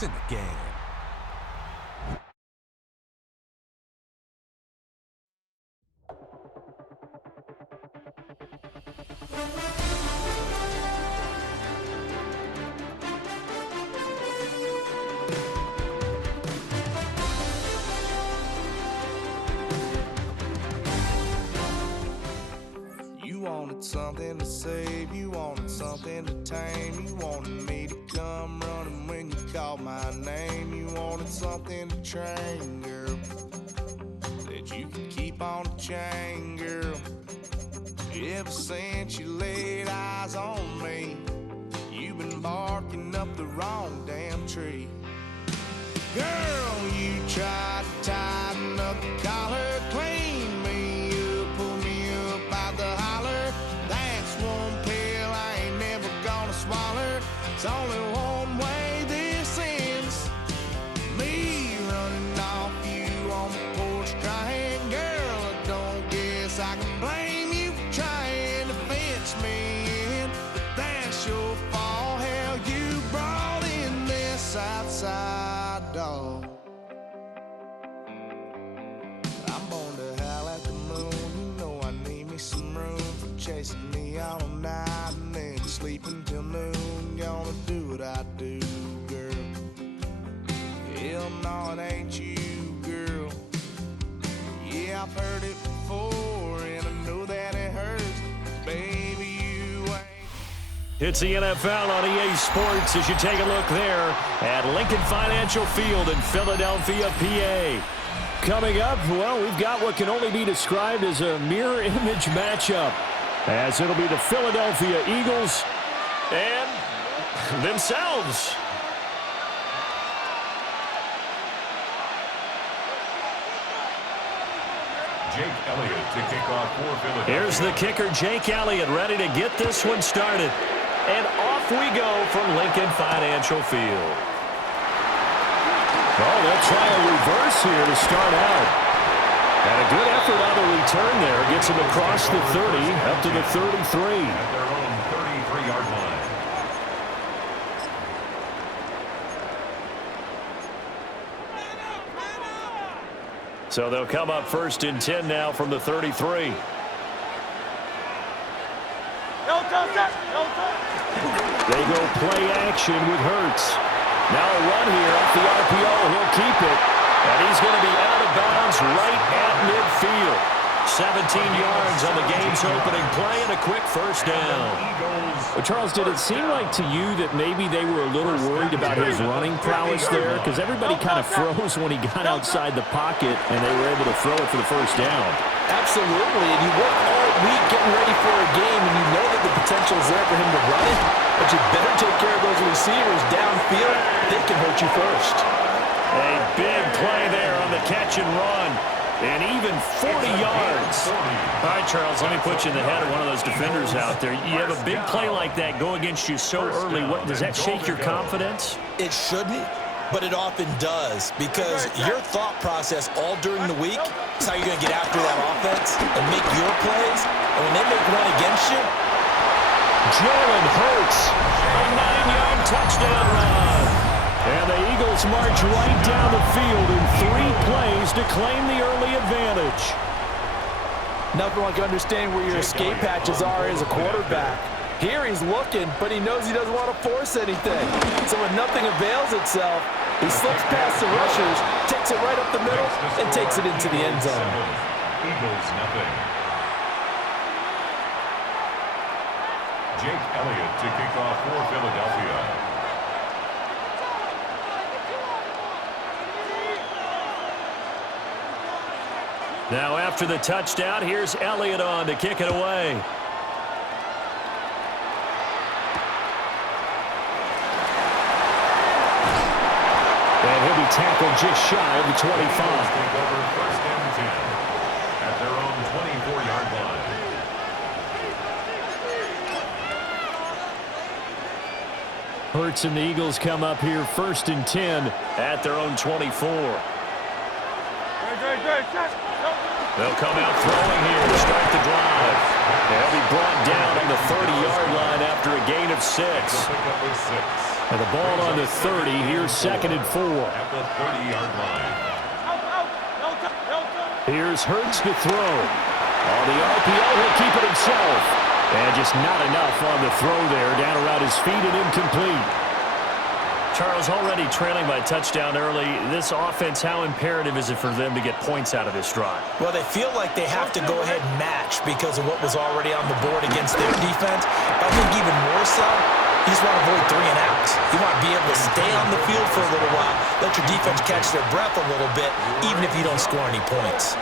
It's in the game. You wanted something to save, you wanted something to tame, you wanted me to come running when you called my name, you wanted something to train, girl, that you could keep on the chain, girl. Ever since you laid eyes on me, you've been barking up the wrong damn tree. Girl, you tried to tighten up the collar, clean me up, pull me up out the holler. That's one pill I ain't never gonna swallow. It's only one way this ends. Me running off you on the porch crying. Girl, I don't guess I can blame you for trying to fence me in, but that's your fault. Hell, you brought in this outside dog. I'm born to howl at the moon. You know I need me some room for chasing me all night and then sleeping till noon. Gonna do what I do, girl. Hell no, it ain't you, girl. Yeah, I've heard it before and I know that it hurts. Baby, you ain't. It's the NFL on EA Sports as you take a look there at Lincoln Financial Field in Philadelphia, PA. Coming up, well, we've got what can only be described as a mirror image matchup, as it'll be the Philadelphia Eagles and themselves. Jake Elliott to kick off for Philadelphia. Here's the kicker, Jake Elliott, ready to get this one started. And off we go from Lincoln Financial Field. Oh, they'll try a reverse here to start out. And a good effort on the return there. Gets him across the 30, up to the 33. At their own 33-yard line. So they'll come up first and 10 now from the 33. They go play action with Hurts. Now a run here off the RPO. He'll keep it. And he's going to be out of bounds right at midfield. 17 yards on the game's opening play and a quick first down. Well, Charles, did it seem like to you that maybe they were a little worried about his running prowess there? Because everybody kind of froze when he got outside the pocket and they were able to throw it for the first down. Absolutely, and you work all week getting ready for a game, and you know that the potential is there for him to run it, but you better take care of those receivers downfield. They can hurt you first. A big play there on the catch and run, and even 40 yards. All right, Charles, let me put you in the head of one of those defenders out there. You have a big play like that go against you so early. What, does that shake your confidence? It shouldn't, but it often does, because your thought process all during the week is how you're going to get after that offense and make your plays. And when they make one against you, Jalen Hurts, a 9-yard touchdown run. And the Eagles march right down the field in 3 plays to claim the early advantage. nothing like understanding where your escape hatches are as a quarterback. Here he's looking, but he knows he doesn't want to force anything. So when nothing avails itself, he slips past the rushers, takes it right up the middle, and takes it into the end zone. Eagles nothing. Jake Elliott to kick off for Philadelphia. Now after the touchdown, here's Elliott on to kick it away. And he'll be tackled just shy of the 25. Take over first and 10 at their own 24-yard line. Hurts and the Eagles come up here first and 10 at their own 24. They'll come out throwing here to start the drive. They'll be brought down on the 30-yard line after a gain of of 6. And the ball on the 30. Here's 2nd and 4. At the 30-yard line. Here's Hurts to throw. On the RPO, he'll keep it himself. And just not enough on the throw there. Down around his feet and incomplete. Charles, already trailing by a touchdown early. This offense, how imperative is it for them to get points out of this drive? Well, they feel like they have to go ahead and match because of what was already on the board against their defense. But I think even more so, you just want to avoid 3 and outs. You want to be able to stay on the field for a little while, let your defense catch their breath a little bit, even if you don't score any points.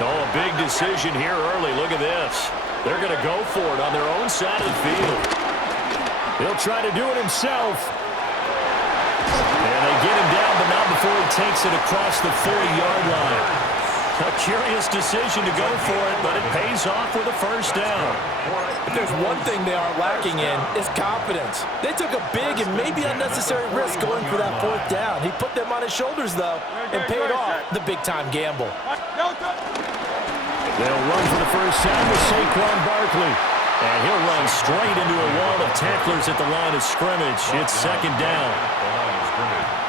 Oh, a big decision here early. Look at this. They're going to go for it on their own side of the field. He'll try to do it himself. And they get him down, but not before he takes it across the 40-yard line. A curious decision to go for it, but it pays off with a first down. If there's one thing they aren't lacking in, it's confidence. They took a big and maybe unnecessary risk going for that 4th down. He put them on his shoulders, though, and paid off the big-time gamble. They'll run for the first down with Saquon Barkley. And he'll run straight into a wall of tacklers at the line of scrimmage. It's 2nd down.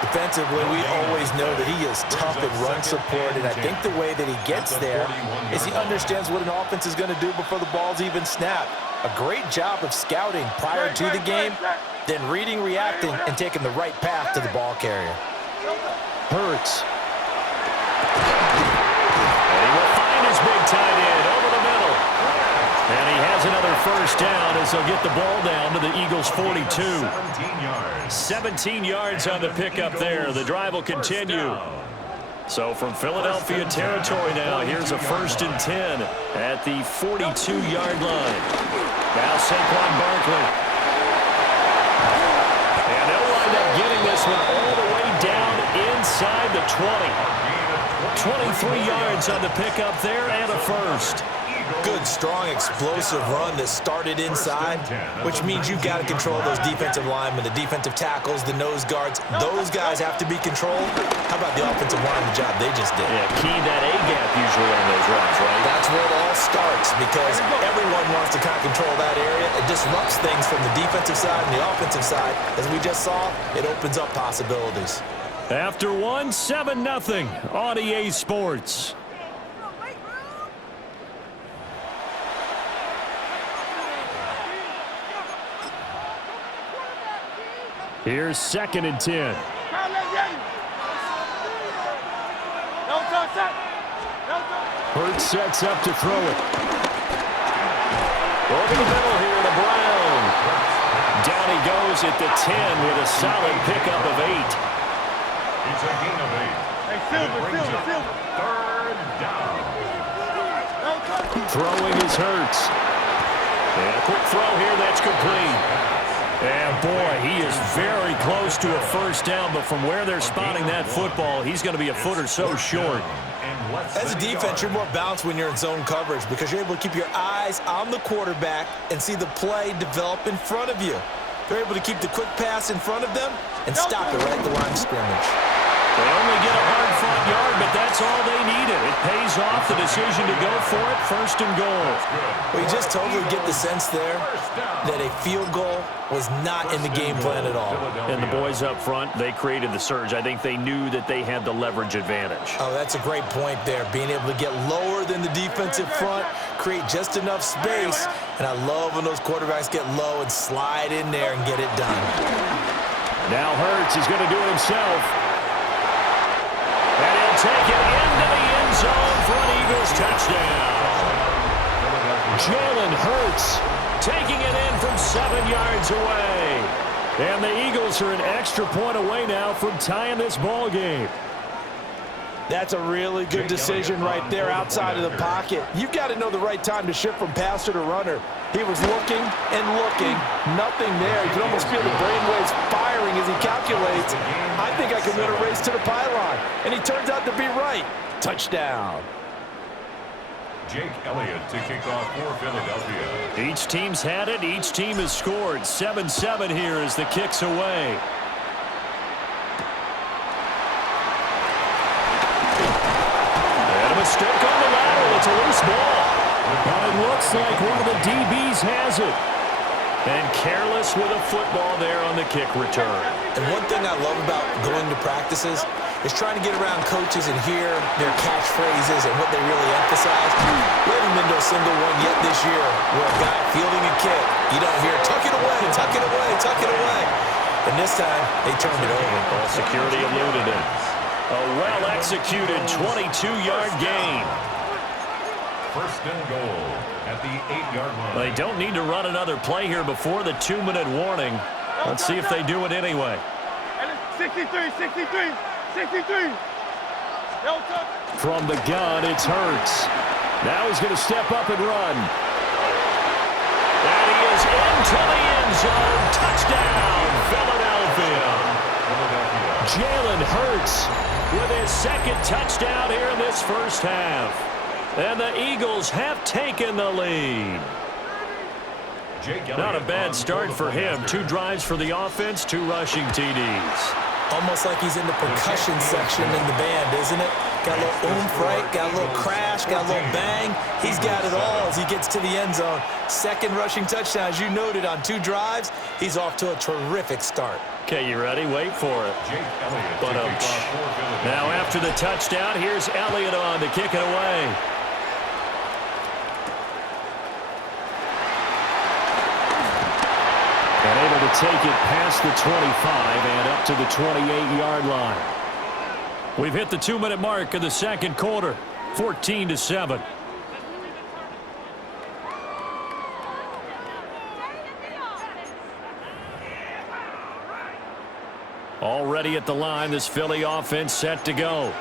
Defensively, we always know that he is tough in run support, and I think the way that he gets there is he understands what an offense is going to do before the ball's even snapped. A great job of scouting prior to the game, then reading, reacting, and taking the right path to the ball carrier. Hurts. And he will find his big tight end over the middle. And he has another first down as they'll get the ball down to the Eagles' 42. 17 yards on the pickup there. The drive will continue. So from Philadelphia territory now, here's a 1st and 10 at the 42-yard line. Now Saquon Barkley. And they'll wind up getting this one all the way down inside the 20. 23 yards on the pickup there and a first. Good, strong, explosive run that started inside, which means you've got to control those defensive linemen, the defensive tackles, the nose guards. Those guys have to be controlled. How about the offensive line, the job they just did? Yeah, key that A-gap usually on those runs, right? That's where it all starts because everyone wants to kind of control that area. It disrupts things from the defensive side and the offensive side. As we just saw, it opens up possibilities. After 7-0 on EA Sports. Here's 2nd and 10. Hurts sets up to throw it. Over the middle here to Brown. Down he goes at the 10 with a solid pickup of 8. It's a gain of 8. Hey, Silver. 3rd down. Throwing is Hurts. And a quick throw here that's complete. And, boy, he is very close to a first down, but from where they're spotting that football, he's going to be a foot or so short. As a defense, you're more balanced when you're in zone coverage because you're able to keep your eyes on the quarterback and see the play develop in front of you. They're able to keep the quick pass in front of them and stop it right at the line of scrimmage. They only get a hard-fought yard, but that's all they needed. It pays off the decision to go for it, 1st and goal. Well, you just totally get the sense there that a field goal was not in the game plan at all. And the boys up front, they created the surge. I think they knew that they had the leverage advantage. Oh, that's a great point there. Being able to get lower than the defensive front, create just enough space, and I love when those quarterbacks get low and slide in there and get it done. Now Hurts is going to do it himself. And he'll take it into the end zone for an Eagles touchdown. Jalen Hurts taking it in from 7 yards away. And the Eagles are an extra point away now from tying this ball game. That's a really good decision right there outside of the pocket. You've got to know the right time to shift from passer to runner. He was looking and looking, nothing there. You can almost feel the brainwaves firing as he calculates. I think I can win a race to the pylon. And he turns out to be right. Touchdown. Jake Elliott to kick off for Philadelphia. Each team's had it. Each team has scored. 7-7 here as the kick's away. And a mistake on the lateral. It's a loose ball. But it looks like one of the DBs has it. And careless with a football there on the kick return. And one thing I love about going to practices is trying to get around coaches and hear their catchphrases and what they really emphasize. We haven't been to a single one yet this year where a guy fielding a kick, you don't hear, tuck it away, tuck it away, tuck it away. And this time, they turned it over. All security eluded it. A well-executed 22-yard gain. First and goal at the 8-yard line. They don't need to run another play here before the 2-minute warning. Let's see if they do it anyway. 63, 63, 63. From the gun, it's Hurts. Now he's going to step up and run. And he is into the end zone. Touchdown, Philadelphia. Jalen Hurts with his second touchdown here in this first half. And the Eagles have taken the lead. Not a bad start for him. 2 drives for the offense, 2 rushing TDs. Almost like he's in the percussion section in the band, isn't it? Got a little oomph, right? Got a little crash, got a little bang. He's got it all as he gets to the end zone. Second rushing touchdown, as you noted, on 2 drives. He's off to a terrific start. Okay, you ready? Wait for it. Now after the touchdown, here's Elliott on to kick it away. And able to take it past the 25 and up to the 28-yard line. We've hit the 2-minute mark of the second quarter, 14-7. Already at the line, this Philly offense set to go.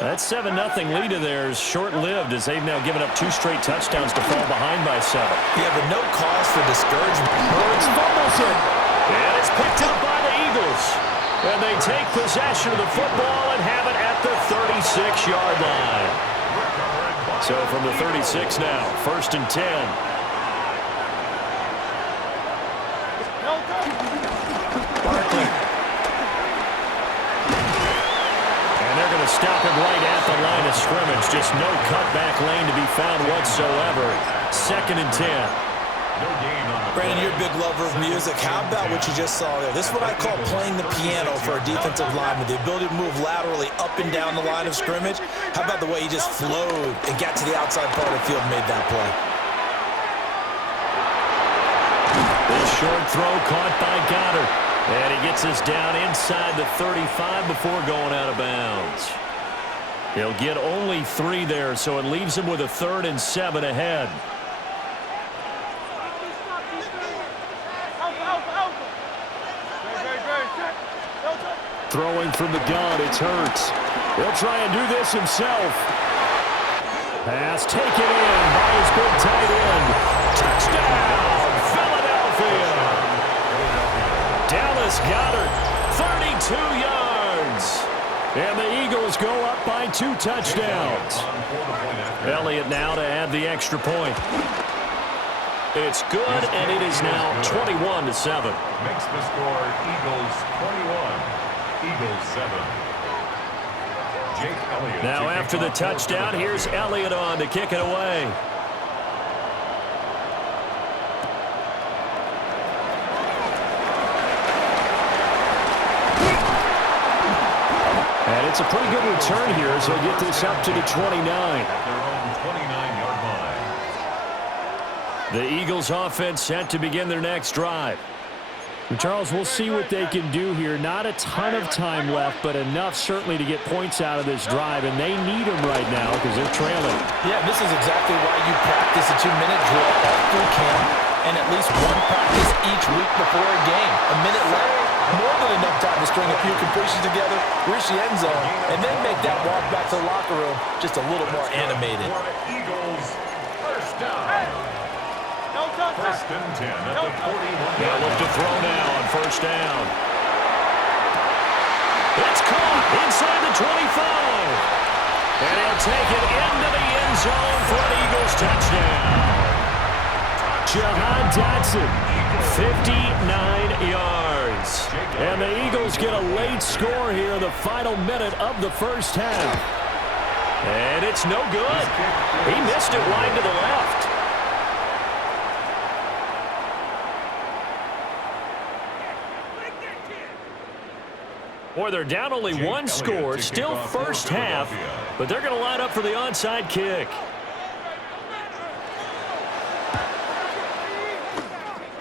That 7-0 lead of theirs short-lived as they've now given up 2 straight touchdowns to fall behind by 7. Yeah, but no cause for discouragement. Hurts fumbles it. And it's picked up by the Eagles. And they take possession of the football and have it at the 36-yard line. So from the 36 now, 1st and 10. Barkley. Stop him right at the line of scrimmage. Just no cutback lane to be found whatsoever. 2nd and 10. Brandon, you're a big lover of music. How about what you just saw there? This is what I call playing the piano for a defensive lineman. The ability to move laterally up and down the line of scrimmage. How about the way he just flowed and got to the outside part of the field and made that play? This short throw caught by Goddard. And he gets us down inside the 35 before going out of bounds. He'll get only 3 there, so it leaves him with a 3rd and 7 ahead. Throwing from the gun, it's Hurts. He'll try and do this himself. Pass taken in by his big tight end. Touchdown, Philadelphia. Dallas Goedert, 32 yards. And the Eagles go up by 2 touchdowns. Elliott now to add the extra point. It's good, and it is now 21-7. Makes the score Eagles 21, Eagles 7. Jake Elliott. Now after the touchdown, here's Elliott on to kick it away. And it's a pretty good return here as he'll get this up to the 29. At their own 29-yard line. The Eagles offense set to begin their next drive. And Charles, we'll see what they can do here. Not a ton of time left, but enough certainly to get points out of this drive, and they need them right now because they're trailing. Yeah, this is exactly why you practice a 2-minute drill all through camp and at least 1 practice each week before a game. A minute left, more than enough time to string a few completions together, reach the end zone, and then make that walk back to the locker room just a little more animated. Eagles, first down. First and 10 at the 41. They'll look to throw now on first down. It's caught inside the 25. And he'll take it into the end zone for an Eagles touchdown. Jahan Dotson, 59 yards. And the Eagles get a late score here in the final minute of the first half. And it's no good. He missed it wide to the left. Boy, they're down only one score, still first half, but they're going to line up for the onside kick.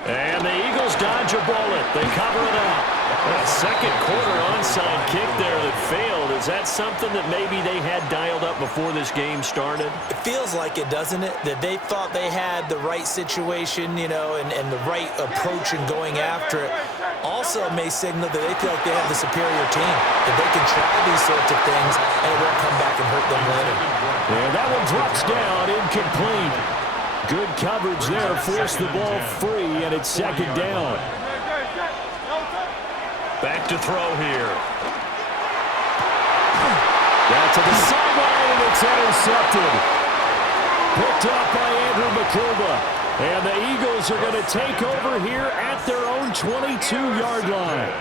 And the Eagles dodge a bullet. They cover it up. A second quarter onside kick there that failed. Is that something that maybe they had dialed up before this game started? It feels like it, doesn't it? That they thought they had the right situation, you know, and the right approach in going after it. Also may signal that they feel like they have the superior team, that they can try these sorts of things and it won't come back and hurt them later. And that one drops down, incomplete. Good coverage there, forced the ball free, and it's second down. Back to throw here. Down to the sideline, and it's intercepted. Picked up by Andrew McCulba. And the Eagles are going to take over here at their own 22-yard line.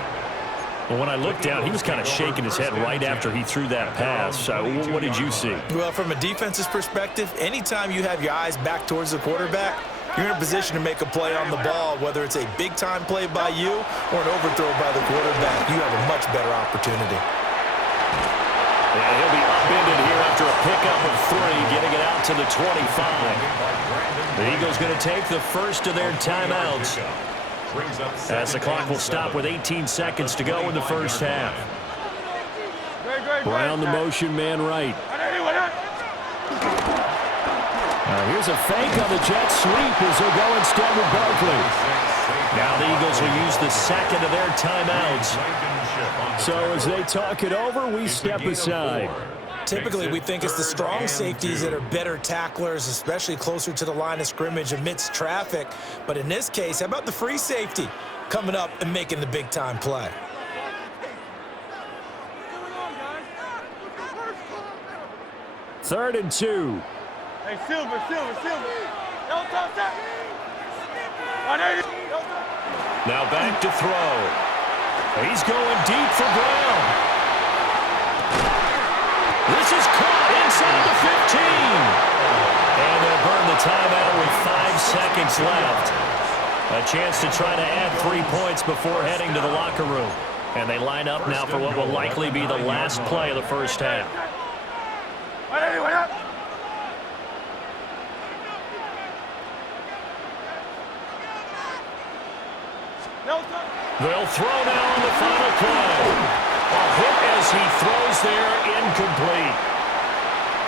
Well, when I looked down, he was kind of shaking his head right after he threw that pass. What did you see? Well, from a defense's perspective, anytime you have your eyes back towards the quarterback, you're in a position to make a play on the ball, whether it's a big-time play by you or an overthrow by the quarterback. You have a much better opportunity. And he'll be upended here after a pickup of 3, getting it out to the 25. The Eagles going to take the first of their timeouts, as the clock will stop with 18 seconds to go in the first half. Brown the motion man right. Here's a fake on the jet sweep as they'll go instead with Barkley. Now the Eagles will use the second of their timeouts. So as they talk it over, we step aside. Typically, we think it's the strong safeties that are better tacklers, especially closer to the line of scrimmage amidst traffic. But in this case, how about the free safety coming up and making the big-time play? Third and 2. Hey, Silver. Don't touch that. Now back to throw. He's going deep for Brown. This is caught inside the 15. And they'll burn the timeout with 5 seconds left. A chance to try to add 3 points before heading to the locker room. And they line up now for what will likely be the last play of the first half. They'll throw now on the final play. A hit as he throws there, incomplete.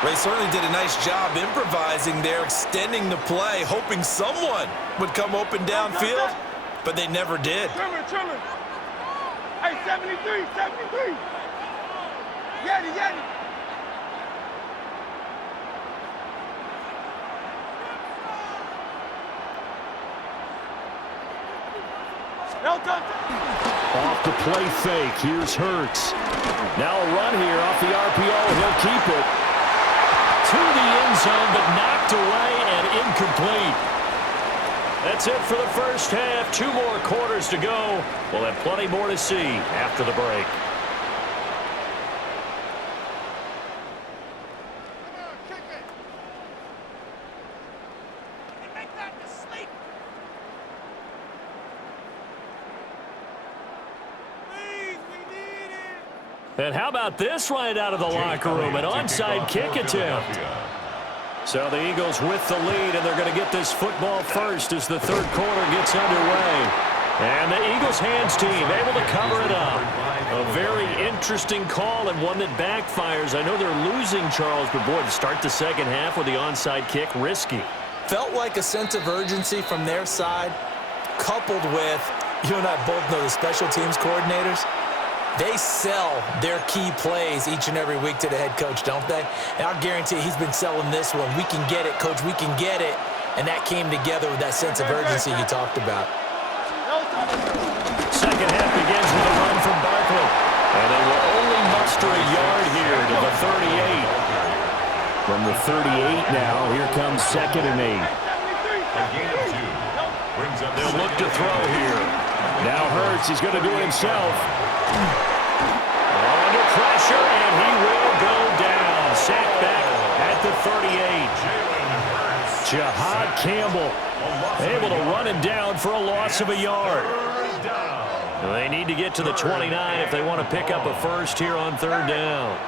They certainly did a nice job improvising there, extending the play, hoping someone would come open downfield, but they never did. Trimmer. Hey, 73. Yeti. Off the play fake. Here's Hurts. Now a run here off the RPO. He'll keep it to the end zone, but knocked away and incomplete. That's it for the first half. 2 more quarters to go. We'll have plenty more to see after the break. And how about this right out of the locker room? An onside kick attempt. So the Eagles with the lead, and they're going to get this football first as the third quarter gets underway. And the Eagles hands team able to cover it up. A very interesting call and one that backfires. I know they're losing, Charles, but boy, to start the second half with the onside kick, risky. Felt like a sense of urgency from their side, coupled with, you and I both know the special teams coordinators. They sell their key plays each and every week to the head coach, don't they? And I'll guarantee he's been selling this one. We can get it, coach, we can get it. And that came together with that sense of urgency you talked about. Second half begins with a run from Barkley. And they will only muster a yard here to the 38. From the 38 now, here comes 2nd and 8. They'll look to throw here. Now Hurts, he's going to do it himself. Under pressure, and he will go down. Sacked back at the 38. Jahad Campbell able to run him down for a loss of a yard. They need to get to the 29 if they want to pick up a first here on third down.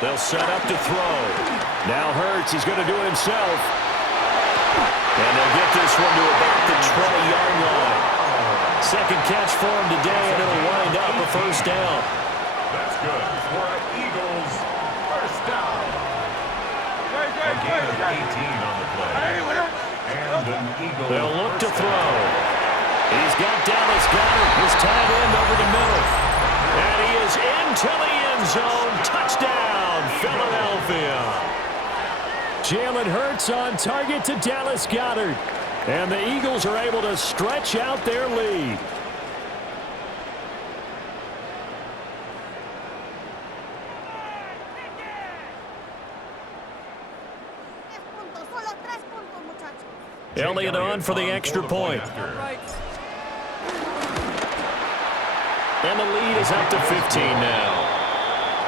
They'll set up to throw. Now Hurts, he's going to do it himself. And they'll get this one to about the 20-yard line. Second catch for him today, and it'll wind up a first down. That's good for an Eagles first down. A gain of 18 on the play. And an Eagle. They'll look to throw. He's got Dallas Goedert, his tight end, over the middle. And he is into the end zone. Touchdown, Philadelphia. Jalen Hurts on target to Dallas Goedert. And the Eagles are able to stretch out their lead. Elliott on for the extra point. And the lead is up to 15 now.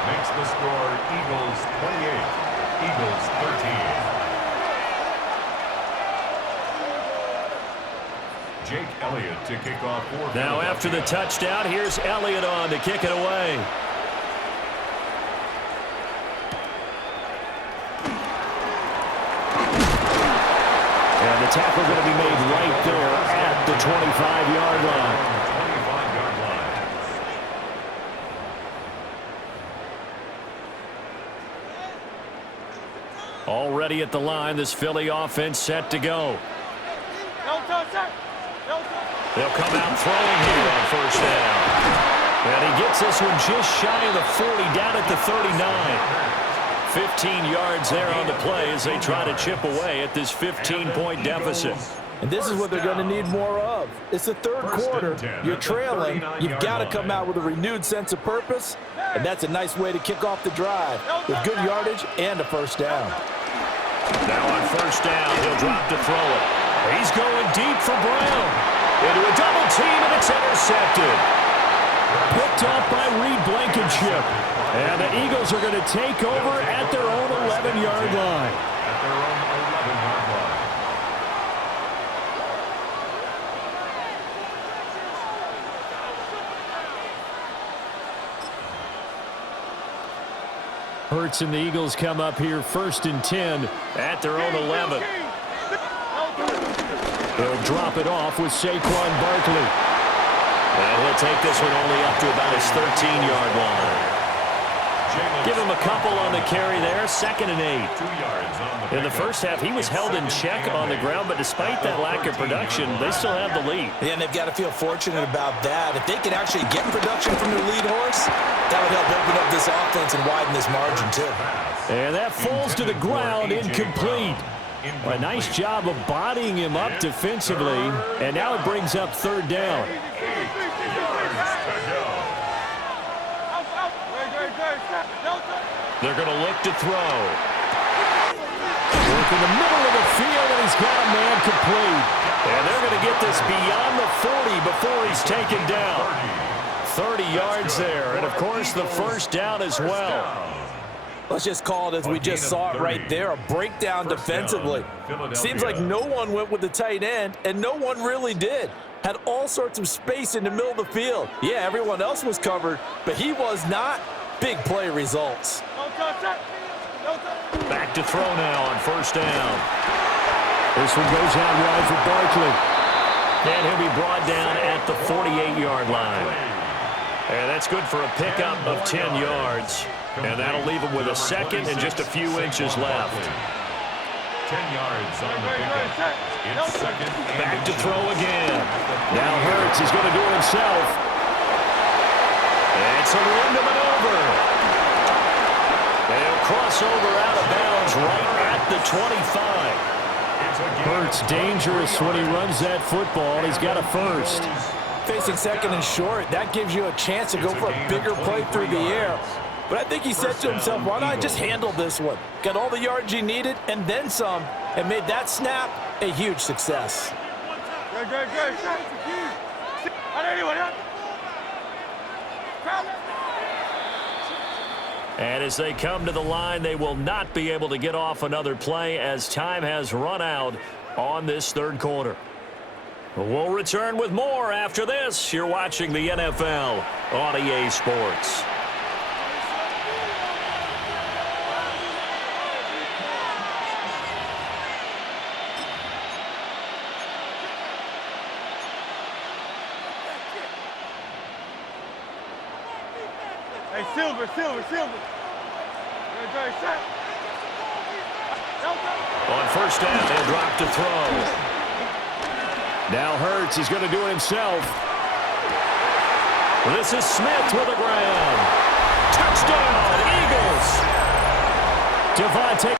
Makes the score Eagles 28, Eagles 13. Jake Elliott to kick off for Now after the touchdown, here's Elliott on to kick it away. And the tackle going to be made right there at the 25-yard line. Already at the line, this Philly offense set to go. They'll come out throwing here on first down. And he gets this one just shy of the 40, down at the 39. 15 yards there on the play as they try to chip away at this 15-point deficit. And this is what they're going to need more of. It's the third quarter. You're trailing. You've got to come out with a renewed sense of purpose. And that's a nice way to kick off the drive with good yardage and a first down. Now on first down, he'll drop to throw it. He's going deep for Brown. Into a double team, and it's intercepted. Picked off by Reed Blankenship. And the Eagles are going to take over at their own 11-yard line. At their own 11-yard line. Hurts and the Eagles come up here first and 10 at their own 11. They'll drop it off with Saquon Barkley. And he'll take this one only up to about his 13-yard line. Give him a couple on the carry there, 2nd and 8. 2 yards on the In the first half, he was held in check on the ground, but despite that lack of production, they still have the lead. Yeah, and they've got to feel fortunate about that. If they can actually get production from their lead horse, that would help open up this offense and widen this margin, too. And that falls to the ground, incomplete. A nice job of bodying him up defensively, and now it brings up third down. They're going to look to throw. Work in the middle of the field, and he's got a man complete. And they're going to get this beyond the 40 before he's taken down. 30 yards there, and of course the first down as well. Let's just call it as we just saw it right there, a breakdown defensively. Seems like no one went with the tight end, and no one really did. Had all sorts of space in the middle of the field. Yeah, everyone else was covered, but he was not. Big play results. Back to throw now on first down. This one goes out wide for Barkley. And he'll be brought down at the 48-yard line. And that's good for a pickup of 10 yards. And that'll leave him with a second and just a few inches left. 10 yards on the pickup. It's second. Back to throw again. Now Hurts is going to do it himself. It's a run to maneuver. They'll cross over out of bounds right at the 25. Hurts dangerous when he runs that football. He's got a first. Facing second and short, that gives you a chance to go for a bigger play through the air. But I think he said to himself, why not just handle this one? Got all the yards he needed and then some, and made that snap a huge success. Good. And as they come to the line, they will not be able to get off another play as time has run out on this third quarter. We'll return with more after this. You're watching the NFL on EA Sports. Hey, Silver. On first down, they'll drop to throw. Now Hurts, he's going to do it himself. This is Smith with a grab. Touchdown, Eagles. Devontae.